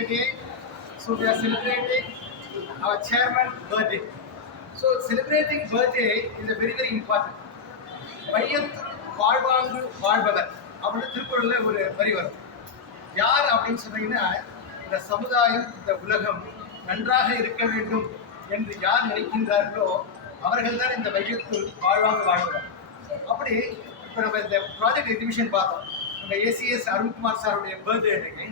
today. so we are celebrating our chairman's birthday. So celebrating birthday is a very very important. வையத்து வாழ்வாங்கு வாழ்பவர் அப்படின்னு திருக்குறள்ல ஒரு வரி வரும் யார் அப்படின்னு சொன்னீங்கன்னா இந்த சமுதாயம் இந்த உலகம் நன்றாக இருக்க வேண்டும் என்று யார் நினைக்கின்றார்களோ அவர்கள் தான் இந்த வையத்துள் வாழ்வாங்கு வாழ்பவர் அப்படி இப்போ நம்ம இந்த ப்ராஜெக்ட் எக்ஸிபிஷன் பார்த்தோம் நம்ம ஏசிஎஸ் அருண்குமார் சாருடைய பர்த்டே அன்னைக்கு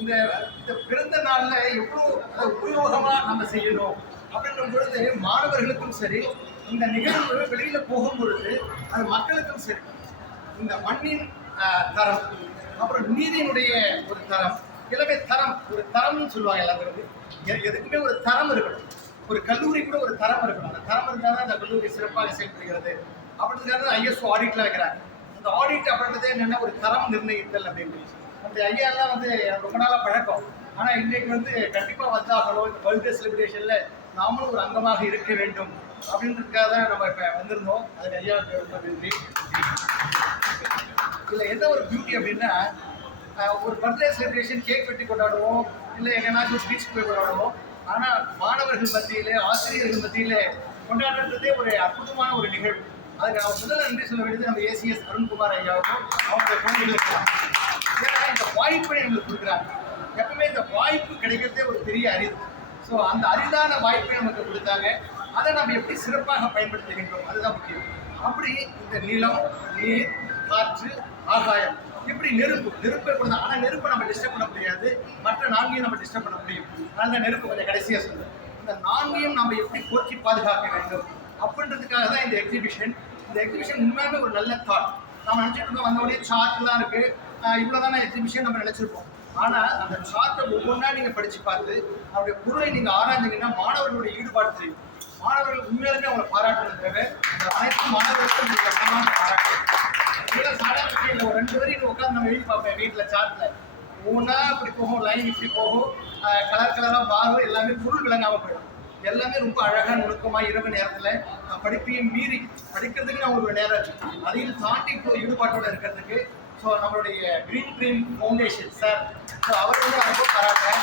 இந்த இந்த பிறந்த நாளில் எவ்வளோ அதை நம்ம செய்யணும் அப்படின்னும் பொழுது மாணவர்களுக்கும் சரி இந்த நிகழ்வு வெளியில் போகும் பொழுது அது மக்களுக்கும் சரி இந்த மண்ணின் தரம் அப்புறம் நீதியினுடைய ஒரு தரம் எல்லாமே தரம் ஒரு தரம்னு சொல்லுவாங்க எல்லாத்துக்கும் எதுக்குமே ஒரு தரம் இருக்கணும். ஒரு கல்லூரி கூட ஒரு தரம் இருக்கணும். அந்த தரம் இருந்தால் தான் அந்த கல்லூரி சிறப்பாக செயல்படுகிறது. அப்படிங்கிறது ஐஎஸ்ஓ ஆடிட்டில் வைக்கிறாங்க அந்த ஆடிட் அப்படின்றது என்னென்ன ஒரு தரம் நிர்ணயித்தல் அப்படின்னு அந்த ஐயா வந்து எனக்கு ரொம்ப நாளாக பழக்கம். ஆனால் இன்றைக்கு வந்து கண்டிப்பாக வந்தாகணும் இந்த பர்த்டே செலிப்ரேஷனில் நாமளும் ஒரு அங்கமாக இருக்க வேண்டும் அப்படின்றதுக்காக தான் நம்ம இப்போ வந்திருந்தோம். அதுக்கு ஐயாவுக்கு ரொம்ப நன்றி. இதில் என்ன ஒரு பியூட்டி அப்படின்னா ஒரு பர்த்டே செலிப்ரேஷன் கேக் வெட்டி கொண்டாடுவோம் இல்லை எங்கேனாச்சும் பீச் போய் கொண்டாடுவோம். ஆனால் மாணவர்கள் மத்தியிலே ஆசிரியர்கள் மத்தியிலே கொண்டாடுறதே ஒரு அற்புதமான ஒரு நிகழ்வு. அதுக்கு நான் முதல்ல நன்றி சொல்ல வேண்டியது நம்ம ஏசிஎஸ் அருண்குமார் ஐயாவுக்கும் அவங்க குழந்தைகளுக்கு ஏன்னா இந்த வாய்ப்பை எங்களுக்கு கொடுக்குறாங்க. எப்பவுமே இந்த வாய்ப்பு கிடைக்கிறதே ஒரு பெரிய அரிது ஸோ அந்த அரிதான வாய்ப்பை நமக்கு கொடுத்தாங்க. அதை நம்ம எப்படி சிறப்பாக பயன்படுத்துகின்றோம்? அதுதான் முக்கியம். அப்படி இந்த நிலம் நீர் காற்று ஆகாயம் இப்படி நெருப்பு நெருப்பை கொடுத்தா ஆனால் நெருப்பை நம்ம டிஸ்டர்ப் பண்ண முடியாது. மற்ற நான்கையும் நம்ம டிஸ்டர்ப் பண்ண முடியும். அந்த நெருப்பு கொஞ்சம் கடைசியாக சொல்லுங்கள் இந்த நான்கையும் நம்ம எப்படி போற்றி பாதுகாக்க வேண்டும்? அப்படின்றதுக்காக தான் இந்த எக்ஸிபிஷன் இந்த எக்ஸிபிஷன் உண்மையாகவே ஒரு நல்ல தாட் நம்ம நினச்சிட்டு இருக்கோம் வந்த உடனே சார்ட் தான் இருக்கு. இவ்வளோ தானே எக்ஸிபிஷன் நம்ம நினச்சிருப்போம் ஆனால் அந்த சார்ட்டை ஒவ்வொன்றா நீங்கள் படித்து பார்த்து அவருடைய பொருளை நீங்கள் ஆராய்ந்தீங்கன்னா மாணவர்களுடைய ஈடுபாடு தெரியும். மாணவர்கள் உண்மையிலுமே அவங்களை பாராட்டுறது தேவை. அந்த அனைத்து மாணவர்களுக்கும் நீங்கள் மனமார்ந்த பாராட்டு. சாதாரண விஷயம் இல்லை. ஒரு ரெண்டு வரையும் உட்காந்து நம்ம எழுதி பார்ப்பேன் வீட்டில் சார்ட்டில் ஒவ்வொன்றா இப்படி போகும் லைன் இப்படி போகும். கலர் கலராக மாறும். எல்லாமே பொருள் விளங்காமல் போயிடும் எல்லாமே ரொம்ப அழகாக நுணுக்கமாக இரவு நேரத்தில் படிப்பையும் மீறி படிக்கிறதுக்கு நான் ஒரு நேரம் இருக்கு அதையும் தாண்டி இப்போ ஈடுபாட்டோட இருக்கிறதுக்கு ஸோ நம்மளுடைய Green Dream Foundation sir so அவர் வந்து ரொம்ப பாராட்டேன்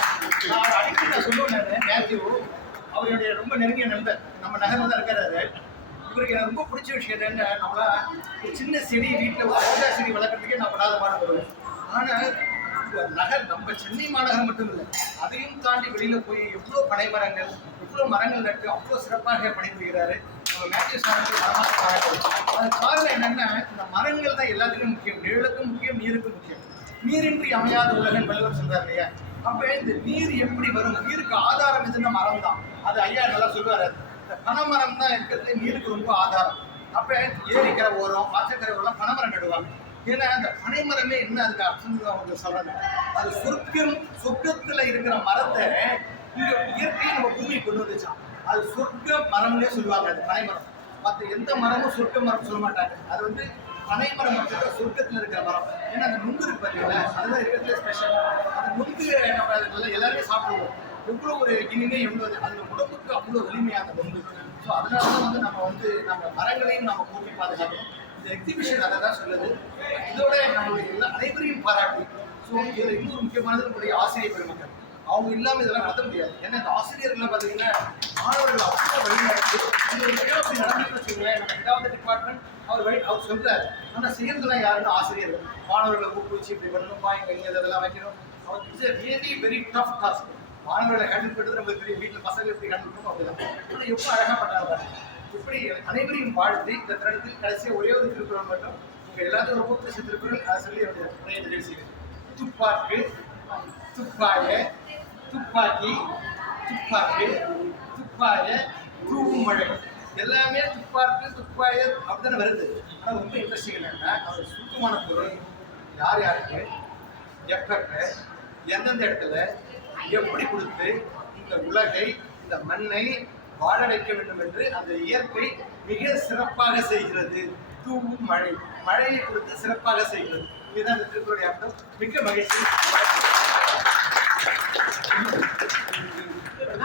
நான் அடிக்கடி நான் சொல்லுவேன் மேத்யூ அவருடைய ரொம்ப நெருங்கிய நண்பர். நம்ம நகரில் தான் இருக்கிறாரு இவருக்கு எனக்கு ரொம்ப பிடிச்ச விஷயம் என்னென்ன நம்மளா ஒரு சின்ன செடி வீட்டில் ஒரு செடி வளர்க்குறதுக்கே நான் படாத பாடுபடுவேன் ஆனால் நகர் நம்ம சென்னை மாநகரம் மட்டும் இல்லை அதையும் தாண்டி வெளியில போய் எவ்வளோ பனை மரங்கள் எவ்வளோ மரங்கள் நட்டு அவ்வளோ சிறப்பாக பணிபுரிகிறாரு. நம்ம மேத்யூ சாருக்கு மரமாக அது காரணம் என்னன்னா இந்த மரங்கள் தான் எல்லாத்துக்கும் முக்கியம். நிழலுக்கும் முக்கியம் நீருக்கும் முக்கியம். நீரின்றி அமையாத உலகம் வள்ளுவர் சொல்றாரு இல்லையா? அப்ப இந்த நீர் எப்படி வரும்? நீருக்கு ஆதாரம் எதுன்னா மரம் தான். அது ஐயா நல்லா சொல்லுவாரு. இந்த பனைமரம் தான் இருக்கிறது நீருக்கு ரொம்ப ஆதாரம். அப்ப ஏரிக்கரை ஓரம் ஆச்சக்கரை ஓரம் பனைமரம் நடுவாங்க. ஏன்னா அந்த பனைமரமே என்ன அதுக்கு அர்த்தம் அவங்க சொல்றாங்க. அது சொர்க்கம் சொர்க்கத்துல இருக்கிற மரத்தை இங்க இயற்கையை நம்ம பூமி கொண்டு வந்துச்சான் அது சொர்க்க மரம்னே சொல்லுவாங்க அது பனைமரம். மற்ற எந்த மரமும் சொர்க்க மரம் சொல்ல மாட்டாங்க. அது வந்து பனை மரம் மட்டும் சொர்க்கத்துல இருக்கிற மரம். ஏன்னா அந்த நுங்கு இருக்கு பார்த்தீங்களா அதுதான் இருக்கிறதுல ஸ்பெஷல் அந்த நுங்கு நம்ம எல்லாருமே சாப்பிடுவோம். எவ்வளோ ஒரு இனிமே எவ்வளோ அது உடம்புக்கு அவ்வளோ வலிமையாக அந்த நுங்கு. ஸோ அதனால தான் வந்து நம்ம வந்து நம்ம மரங்களையும் நம்ம கூட்டி பாதுகாக்கணும். இந்த எக்ஸிபிஷன் அதை தான் சொல்லுது இதோட நம்மளுடைய எல்லா அனைவரையும் பாராட்டி ஸோ இதில் இன்னொரு முக்கியமானது நம்முடைய ஆசிரியர் பெருமக்கள். அவங்க இல்லாமல் இதெல்லாம் நடத்த முடியாது. ஏன்னா இந்த ஆசிரியர்கள்லாம் பார்த்தீங்கன்னா மாணவர்கள் அப்படியே வழிநடத்து இந்த ஒரு விஷயம் அப்படி நடந்துட்டு வச்சுக்கோங்களேன் நம்ம ஏதாவது டிபார்ட்மெண்ட் அவர் வழி அவர் சொல்கிறார் ஆனால் செய்யறதுலாம் யாருன்னா ஆசிரியர்கள். மாணவர்களை ஊக்குவிச்சு இப்படி பண்ணணும்ப்பா இங்கே இங்கே இதெல்லாம் வைக்கணும். அவர் it's really very tough task மாணவர்களை ஹேண்டில் பண்ணுறது நம்ம பெரிய வீட்டில் பசங்க எப்படி ஹேண்டில் பண்ணுவோம் அப்படிதான். ஆனால் எவ்வளோ அழகாக பண்ணாங்க இப்படி அனைவரையும் வாழ்த்து இந்த தருணத்தில் கடைசியாக ஒரே ஒரு திருக்குறள் மட்டும். உங்கள் எல்லாத்தையும் ரொம்ப பிடிச்ச திருக்குறள் அதை சொல்லி என்னுடைய உரையை செய்கிறேன் துப்பாக்கு துப்பாய துப்பாக்கி துப்பாக்கு துப்பாய தூவும் மழை எல்லாமே துப்பாக்கு துப்பாய அப்படிதானே வருது. ஆனால் ரொம்ப இன்ட்ரெஸ்டிங் என்னன்னா அவர் சுத்தமான பொருள். யார் யாருக்கு? எப்பப்ப எந்தெந்த இடத்துல எப்படி கொடுத்து இந்த உலகை இந்த மண்ணை வாழ வைக்க வேண்டும் என்று அந்த இயற்கை மிக சிறப்பாக செய்கிறது. தூவும் மழை. மழையை கொடுத்து சிறப்பாக செய்கிறது. இதுதான் இந்த திருக்குறளுடைய அர்த்தம். மிக்க மகிழ்ச்சி.